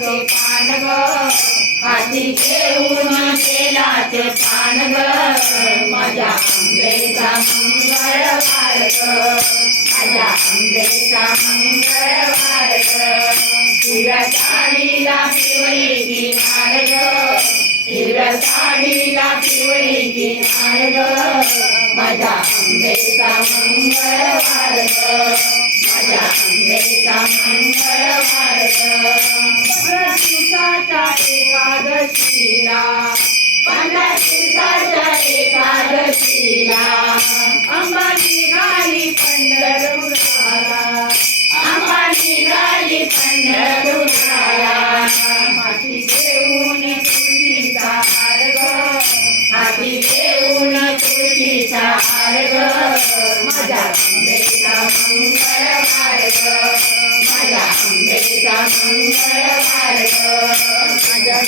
तेलाचे पान ग हाती घेऊन तेलाचे पान ग माझ्या आंबेचा मंगळवार ग माझ्या आंबेचा मंगळवार ग हिरव्या साडीला पिवळी किनार ग हिरव्या साडीला पिवळी किनार ग माझ्या आंबेचा मंगळवार ग माझ्या आंबेचा मंगळवार ग दिवसाच्या एकादशीला पंधरा दिवसाच्या एकादशीला अंबा निघाली पंढरपुराला अंबा निघाली पंढरपुराला हाती घेऊन तुळशीचा हार ग हाती घेऊन तुळशीचा हार ग माझ्या आंबेचा मंगळवार ग माझ्या आंबेचा मंगळवार ग माझ्या